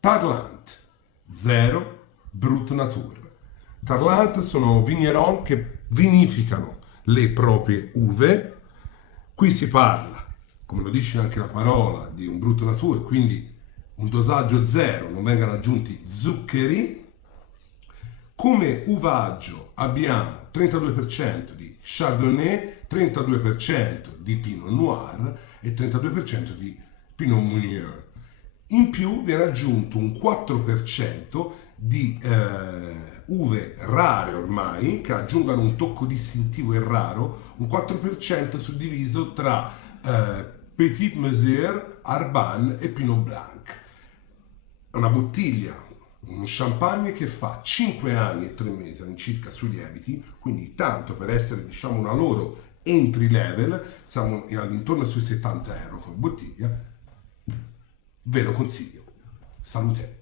TARLANT 0 Brut Nature. TARLANT sono vigneron che vinificano le proprie uve. Qui si parla, come lo dice anche la parola, di un Brut Nature, quindi un dosaggio zero, non vengano aggiunti zuccheri. Come uvaggio abbiamo 32% di Chardonnay, 32% di Pinot Noir e 32% di Pinot Meunier. In più viene aggiunto un 4% di uve rare ormai, che aggiungono un tocco distintivo e raro, un 4% suddiviso tra Petit Meslier, Arbanne e Pinot Blanc. Una bottiglia, un champagne che fa 5 anni e 3 mesi all'incirca sui lieviti, quindi tanto per essere, diciamo, una loro entry level, siamo all'intorno sui 70 euro come bottiglia. Ve lo consiglio. Salute!